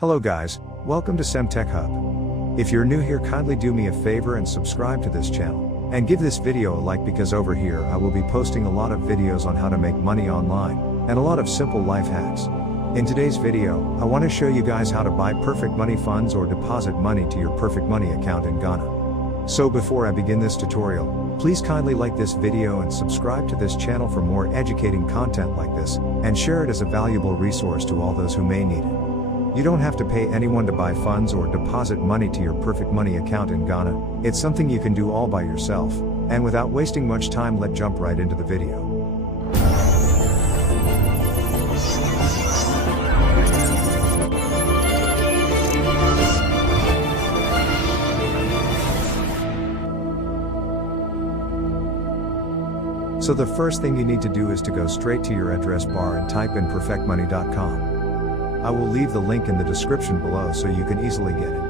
Hello guys, welcome to SEM Tech Hub. If you're new here, kindly do me a favor and subscribe to this channel, and give this video a like because over here I will be posting a lot of videos on how to make money online, and a lot of simple life hacks. In today's video, I want to show you guys how to buy Perfect Money funds or deposit money to your Perfect Money account in Ghana. So before I begin this tutorial, please kindly like this video and subscribe to this channel for more educating content like this, and share it as a valuable resource to all those who may need it. You don't have to pay anyone to buy funds or deposit money to your Perfect Money account in Ghana. It's something you can do all by yourself, and without wasting much time, let's jump right into the video. So the first thing you need to do is to go straight to your address bar and type in perfectmoney.com. I will leave the link in the description below so you can easily get it.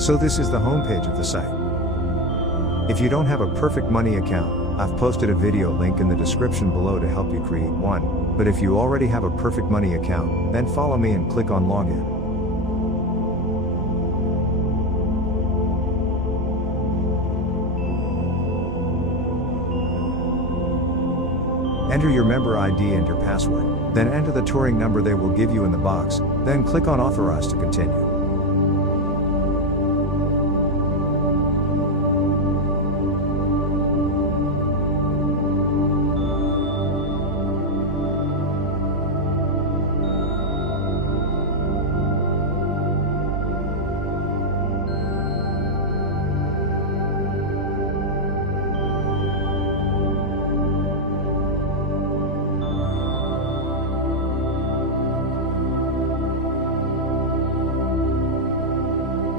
So this is the homepage of the site. If you don't have a Perfect Money account, I've posted a video link in the description below to help you create one, but if you already have a Perfect Money account, then follow me and click on Login. Enter your member ID and your password, then enter the Turing number they will give you in the box, then click on Authorize to continue.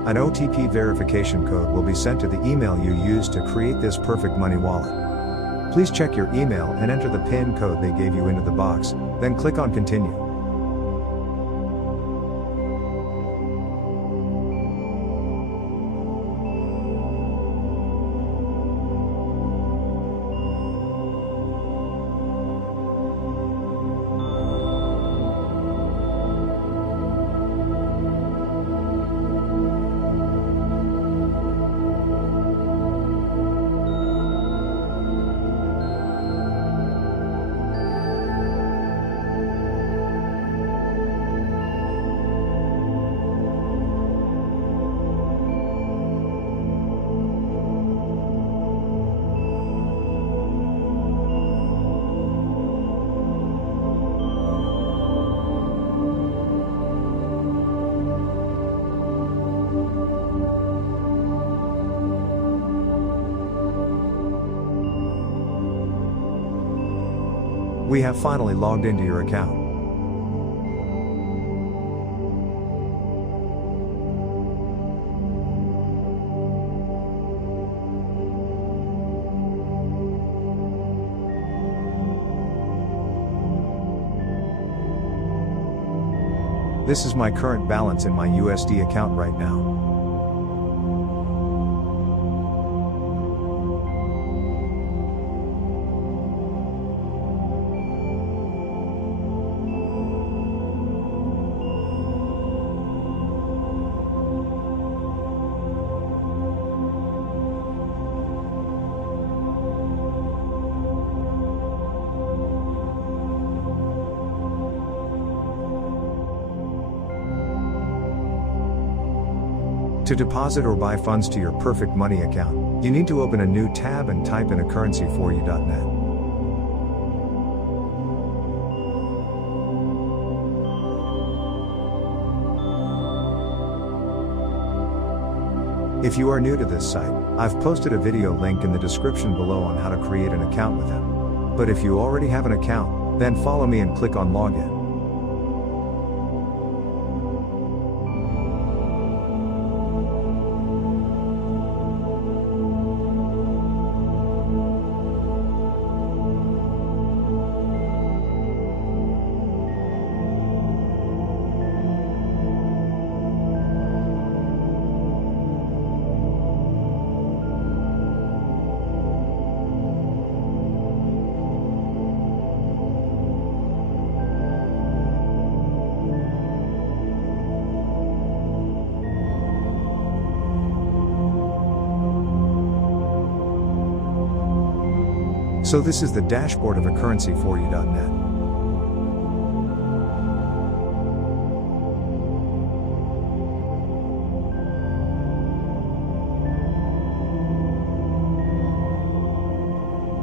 An OTP verification code will be sent to the email you used to create this Perfect Money wallet. Please check your email and enter the PIN code they gave you into the box, then click on Continue. We have finally logged into your account. This is my current balance in my USD account right now. To deposit or buy funds to your Perfect Money account, you need to open a new tab and type in acurrency4u.net. If you are new to this site, I've posted a video link in the description below on how to create an account with them. But if you already have an account, then follow me and click on Login. So this is the dashboard of 𝐏𝐞𝐫𝐟𝐞𝐿.net.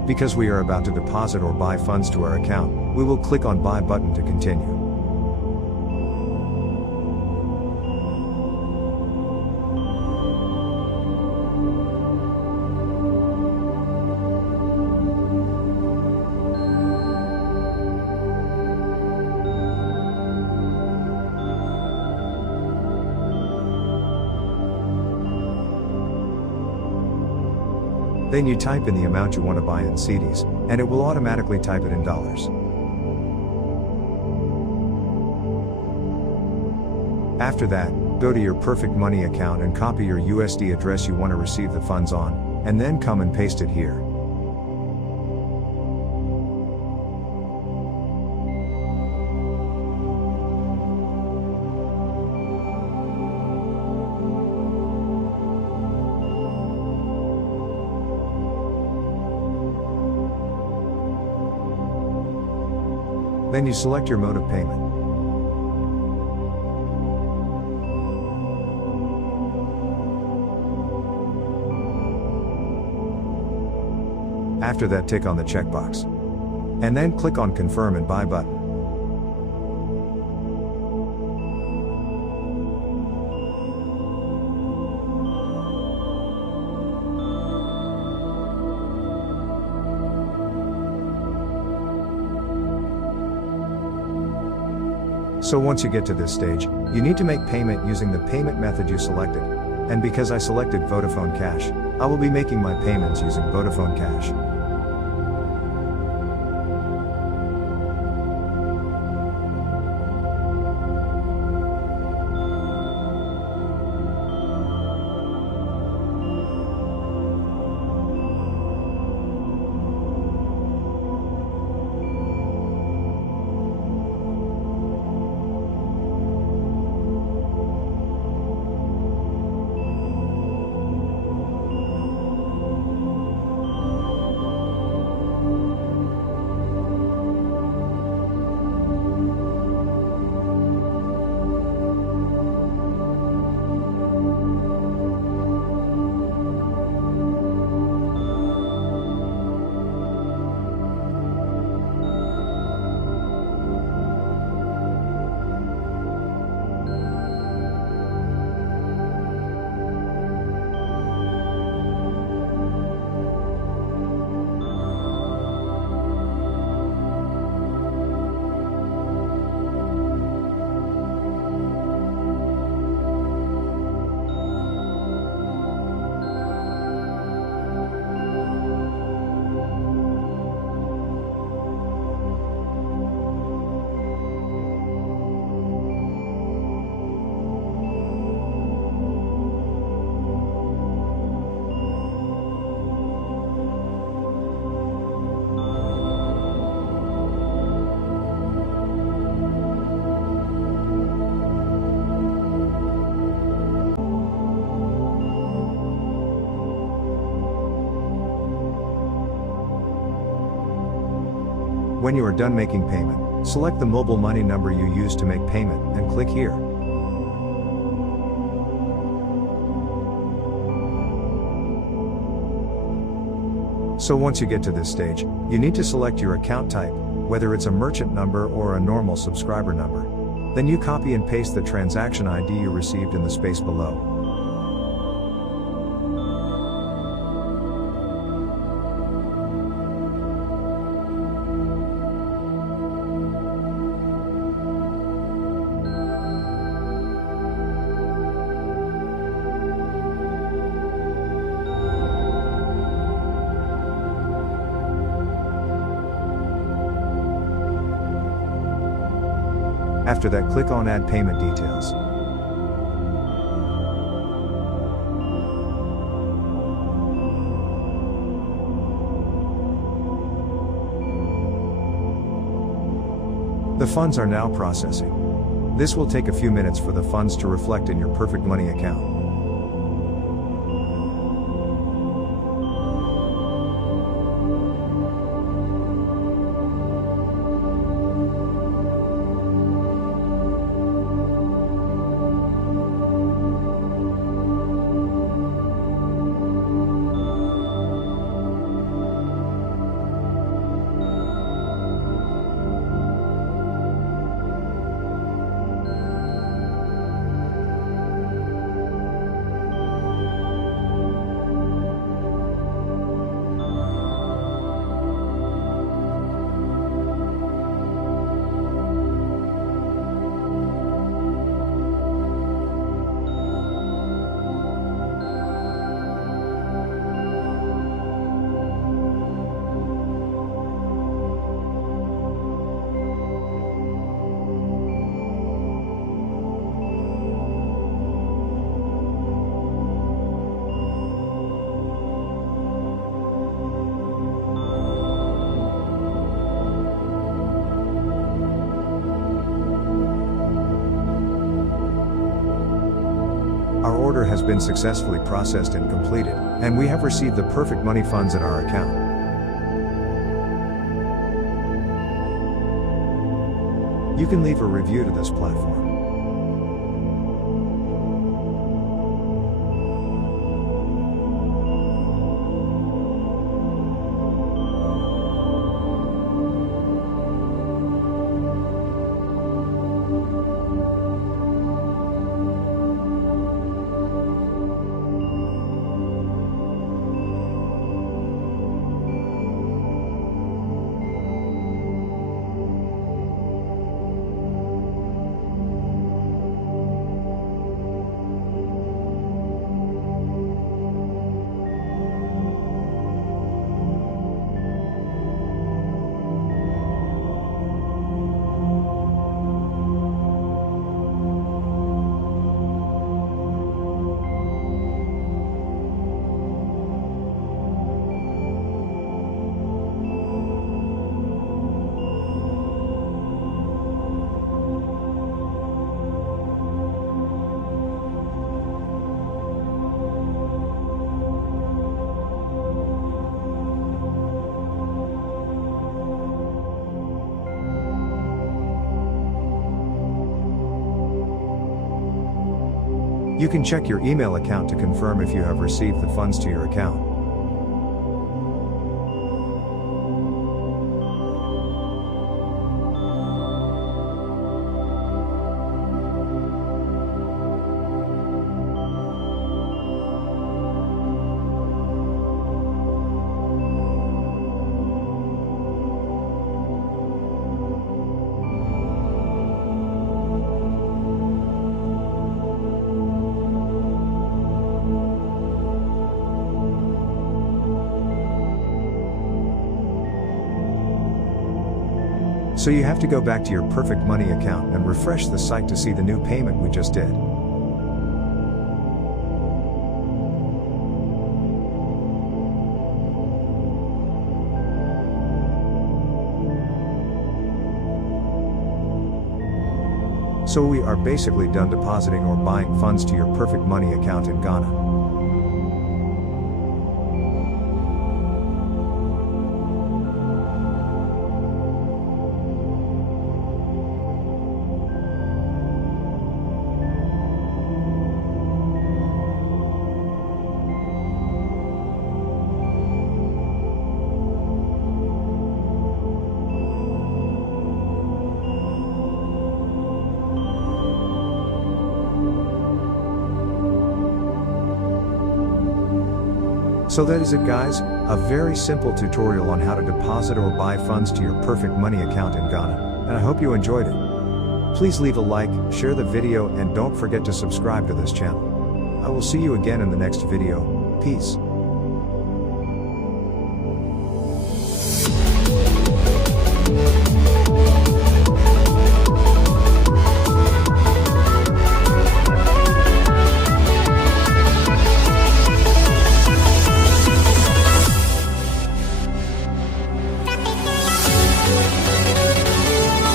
Because we are about to deposit or buy funds to our account, we will click on Buy button to continue. Then you type in the amount you want to buy in CDs, and it will automatically type it in dollars. After that, go to your Perfect Money account and copy your USD address you want to receive the funds on, and then come and paste it here. Then you select your mode of payment. After that, tick on the checkbox. And then click on Confirm and Buy button. So once you get to this stage, you need to make payment using the payment method you selected. And because I selected Vodafone Cash, I will be making my payments using Vodafone Cash. When you are done making payment, select the mobile money number you use to make payment and click here. So once you get to this stage, you need to select your account type, whether it's a merchant number or a normal subscriber number. Then you copy and paste the transaction ID you received in the space below. After that, click on Add Payment Details. The funds are now processing. This will take a few minutes for the funds to reflect in your Perfect Money account. has been successfully processed and completed, and we have received the Perfect Money funds in our account. You can leave a review to this platform. You can check your email account to confirm if you have received the funds to your account. So you have to go back to your Perfect Money account and refresh the site to see the new payment we just did. So we are basically done depositing or buying funds to your Perfect Money account in Ghana. So that is it, guys, a very simple tutorial on how to deposit or buy funds to your Perfect Money account in Ghana, and I hope you enjoyed it. Please leave a like, share the video, and don't forget to subscribe to this channel. I will see you again in the next video. Peace.